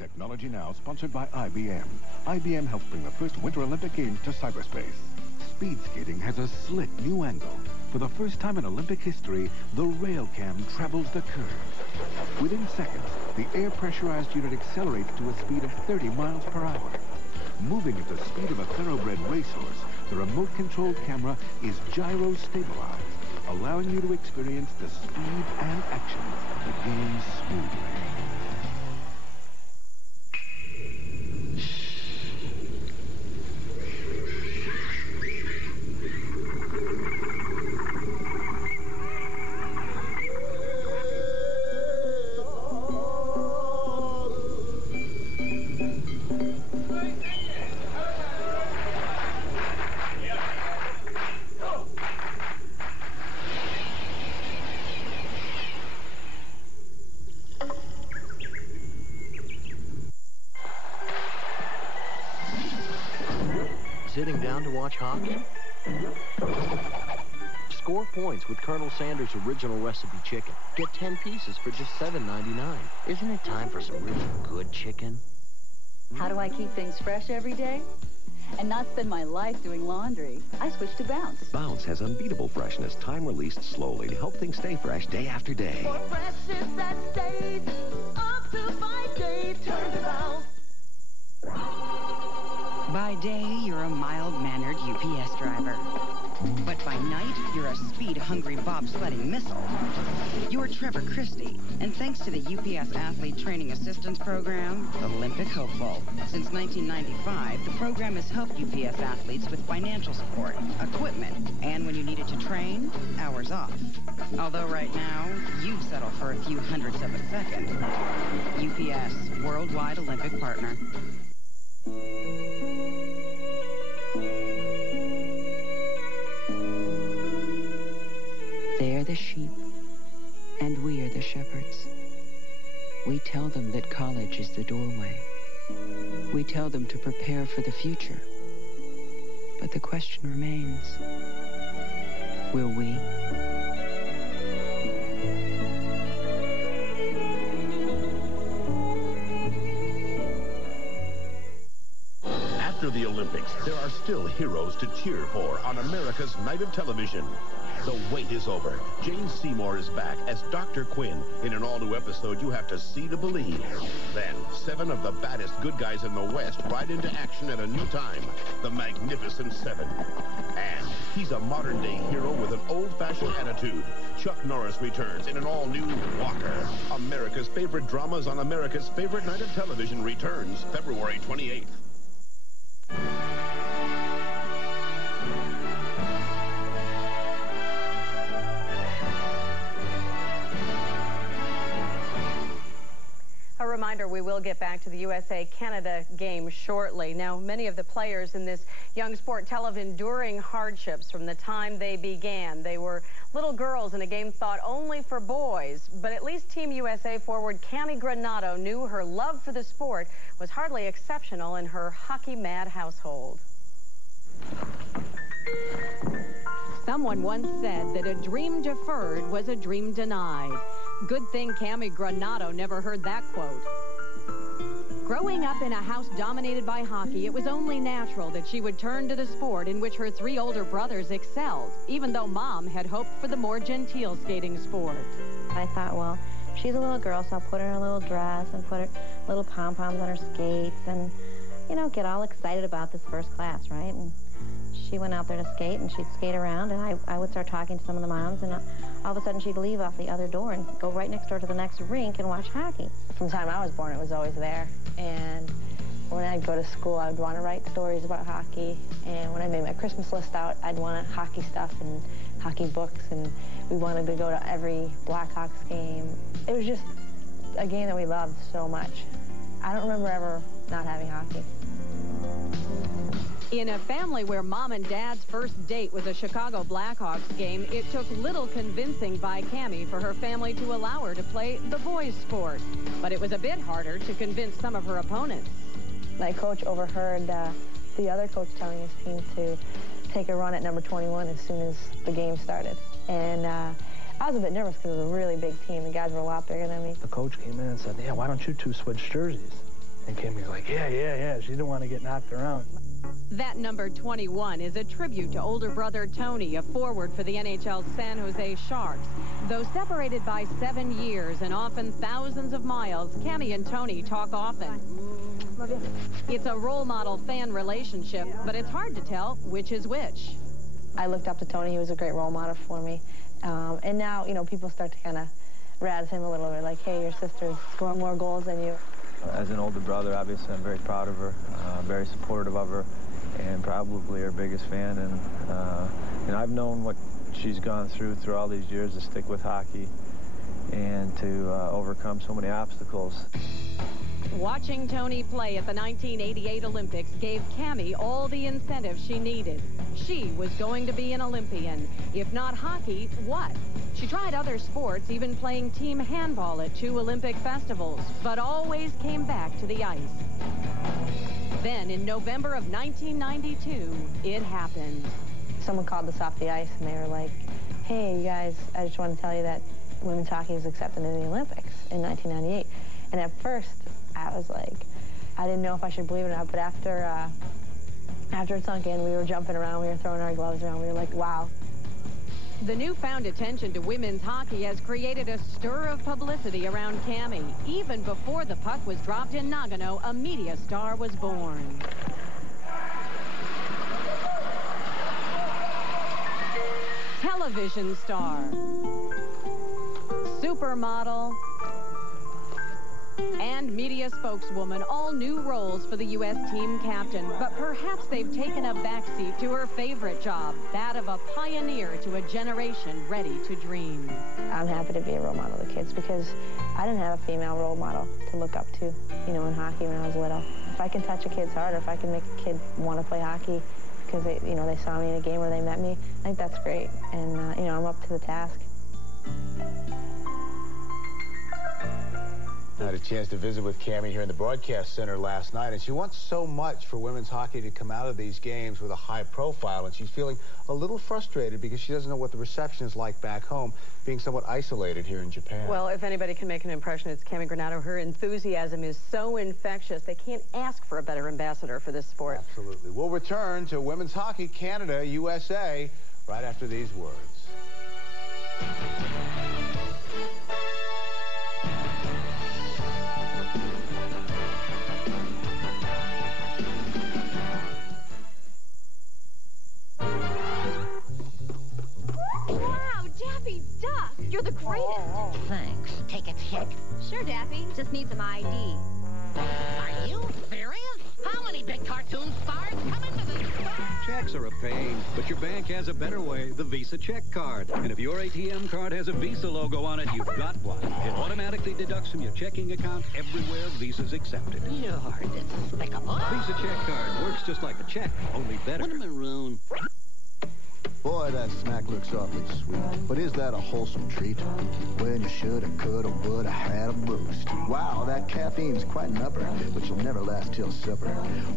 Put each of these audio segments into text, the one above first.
Technology Now, sponsored by IBM. IBM helped bring the first Winter Olympic Games to cyberspace. Speed skating has a slick new angle. For the first time in Olympic history, the rail cam travels the curve. Within seconds, the air pressurized unit accelerates to a speed of 30 miles per hour. Moving at the speed of a thoroughbred racehorse, the remote-controlled camera is gyro-stabilized, allowing you to experience the speed and action of the game smoothly. Sitting down to watch hockey? Score points with Colonel Sanders' original recipe chicken. Get 10 pieces for just $7.99. Isn't it time for some really good chicken? How do I keep things fresh every day? And not spend my life doing laundry? I switched to Bounce. Bounce has unbeatable freshness, time-released slowly to help things stay fresh day after day. For freshness that stays up to 5 days, turn to Bounce. By day, you're a mild-mannered UPS driver. But by night, you're a speed-hungry bobsledding missile. You're Trevor Christie, and thanks to the UPS Athlete Training Assistance Program, Olympic hopeful. Since 1995, the program has helped UPS athletes with financial support, equipment, and when you needed to train, hours off. Although right now, you've settled for a few hundredths of a second. UPS, worldwide Olympic partner. They are the sheep, and we are the shepherds. We tell them that college is the doorway. We tell them to prepare for the future. But the question remains, will we? After the Olympics, there are still heroes to cheer for on America's Night of Television. The wait is over. Jane Seymour is back as Dr. Quinn in an all-new episode you have to see to believe. Then, 7 of the baddest good guys in the West ride into action at a new time, the Magnificent 7. And he's a modern-day hero with an old-fashioned attitude. Chuck Norris returns in an all-new Walker. America's favorite dramas on America's favorite night of television returns February 28th. A reminder, we will get back to the USA-Canada game shortly. Now, many of the players in this young sport tell of enduring hardships from the time they began. They were little girls in a game thought only for boys, but at least Team USA forward Cami Granato knew her love for the sport was hardly exceptional in her hockey-mad household. Someone once said that a dream deferred was a dream denied. Good thing Cami Granato never heard that quote. Growing up in a house dominated by hockey, it was only natural that she would turn to the sport in which her 3 older brothers excelled, even though Mom had hoped for the more genteel skating sport. I thought, well, she's a little girl, so I'll put her in a little dress and put her little pom-poms on her skates and, you know, get all excited about this first class, right? And she went out there to skate, and she'd skate around, and I would start talking to some of the moms, and all of a sudden she'd leave off the other door and go right next door to the next rink and watch hockey. From the time I was born, it was always there. And when I'd go to school, I would want to write stories about hockey. And when I made my Christmas list out, I'd want hockey stuff and hockey books, and we wanted to go to every Blackhawks game. It was just a game that we loved so much. I don't remember ever not having hockey. In a family where Mom and Dad's first date was a Chicago Blackhawks game, it took little convincing by Cami for her family to allow her to play the boys' sport. But it was a bit harder to convince some of her opponents. My coach overheard the other coach telling his team to take a run at number 21 as soon as the game started. And I was a bit nervous because it was a really big team. The guys were a lot bigger than me. The coach came in and said, yeah, why don't you 2 switch jerseys? And Kimmy's like, yeah. She didn't want to get knocked around. That number 21 is a tribute to older brother Tony, a forward for the NHL's San Jose Sharks. Though separated by 7 years and often thousands of miles, Cammie and Tony talk often. It's a role model fan relationship, but it's hard to tell which is which. I looked up to Tony. He was a great role model for me. And now, you know, people start to kind of razz him a little bit, like, hey, your sister's scoring more goals than you. As an older brother, obviously, I'm very proud of her, very supportive of her, and probably her biggest fan. And you know, I've known what she's gone through all these years to stick with hockey and to overcome so many obstacles. Watching Tony play at the 1988 Olympics gave Cammie all the incentive she needed. She was going to be an Olympian. If not hockey, what? She tried other sports, even playing team handball at 2 Olympic festivals, but always came back to the ice. Then, in November of 1992, it happened. Someone called us off the ice, and they were like, hey, you guys, I just want to tell you that women's hockey is accepted in the Olympics in 1998. And at first, I was like, I didn't know if I should believe it or not, but after it sunk in, we were jumping around, we were throwing our gloves around, we were like, wow. The newfound attention to women's hockey has created a stir of publicity around Cammie. Even before the puck was dropped in Nagano, a media star was born. Television star, supermodel, and media spokeswoman, all new roles for the U.S. team captain. But perhaps they've taken a backseat to her favorite job, that of a pioneer to a generation ready to dream. I'm happy to be a role model to kids because I didn't have a female role model to look up to, you know, in hockey when I was little. If I can touch a kid's heart, or if I can make a kid want to play hockey because they, you know, they saw me in a game or they met me, I think that's great. And, you know, I'm up to the task. I had a chance to visit with Cammie here in the broadcast center last night, and she wants so much for women's hockey to come out of these games with a high profile, and she's feeling a little frustrated because she doesn't know what the reception is like back home, being somewhat isolated here in Japan. Well, if anybody can make an impression, it's Cammie Granato. Her enthusiasm is so infectious, they can't ask for a better ambassador for this sport. Absolutely. We'll return to women's hockey, Canada, USA, right after these words. You're the greatest. Thanks. Take a check. Sure, Daffy. Just need some ID. Are you serious? How many big cartoon stars come into the store? Checks are a pain, but your bank has a better way, the Visa Check Card. And if your ATM card has a Visa logo on it, you've got one. It automatically deducts from your checking account everywhere Visa's accepted. You're despicable. Visa Check Card works just like a check, only better. What a maroon. Boy, that snack looks awfully sweet. But is that a wholesome treat? When you shoulda, coulda, woulda had a boost. Wow, that caffeine's quite an upper, but you'll never last till supper.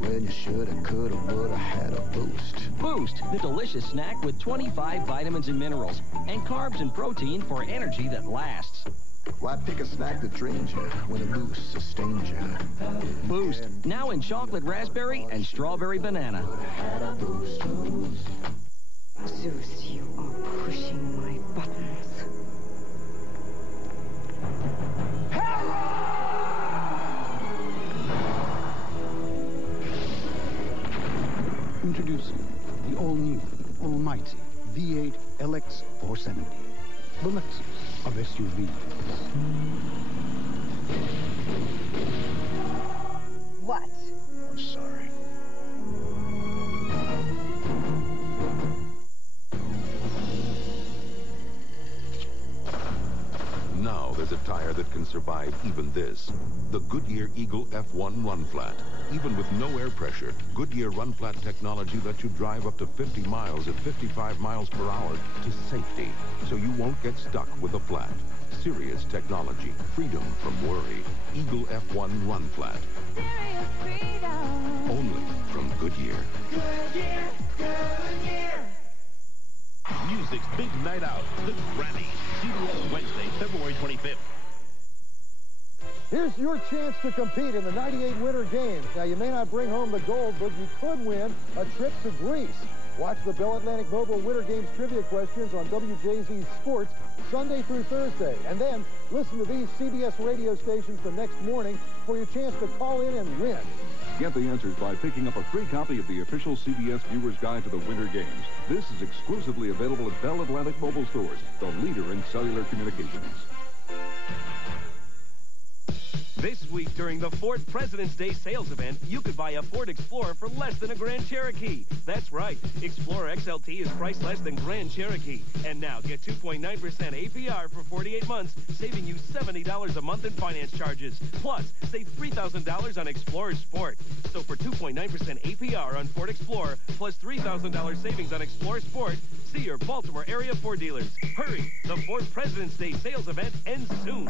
When you shoulda, coulda, woulda had a boost. Boost, the delicious snack with 25 vitamins and minerals, and carbs and protein for energy that lasts. Why pick a snack that drains you when a boost sustains you? Boost, now in chocolate raspberry and strawberry banana. Zeus, you are pushing my buttons. Introducing the all-new, almighty V8 LX 470, the Lexus of SUVs. What? I'm sorry. Now there's a tire that can survive even this. The Goodyear Eagle F1 Run Flat. Even with no air pressure, Goodyear Run Flat technology lets you drive up to 50 miles at 55 miles per hour to safety, so you won't get stuck with a flat. Serious technology, freedom from worry. Eagle F1 Run Flat. Serious freedom. Only from Goodyear. Goodyear, Goodyear. Music's big night out, the Grammys. CBS Wednesday, February 25th. Here's your chance to compete in the 98 Winter Games. Now, you may not bring home the gold, but you could win a trip to Greece. Watch the Bell Atlantic Mobile Winter Games trivia questions on WJZ Sports Sunday through Thursday. And then listen to these CBS radio stations the next morning for your chance to call in and win. Get the answers by picking up a free copy of the official CBS Viewer's Guide to the Winter Games. This is exclusively available at Bell Atlantic Mobile Stores, the leader in cellular communications. This week during the Ford President's Day sales event, you could buy a Ford Explorer for less than a Grand Cherokee. That's right. Explorer XLT is priced less than Grand Cherokee. And now get 2.9% APR for 48 months, saving you $70 a month in finance charges. Plus, save $3,000 on Explorer Sport. So for 2.9% APR on Ford Explorer, plus $3,000 savings on Explorer Sport, see your Baltimore area Ford dealers. Hurry! The Ford President's Day sales event ends soon.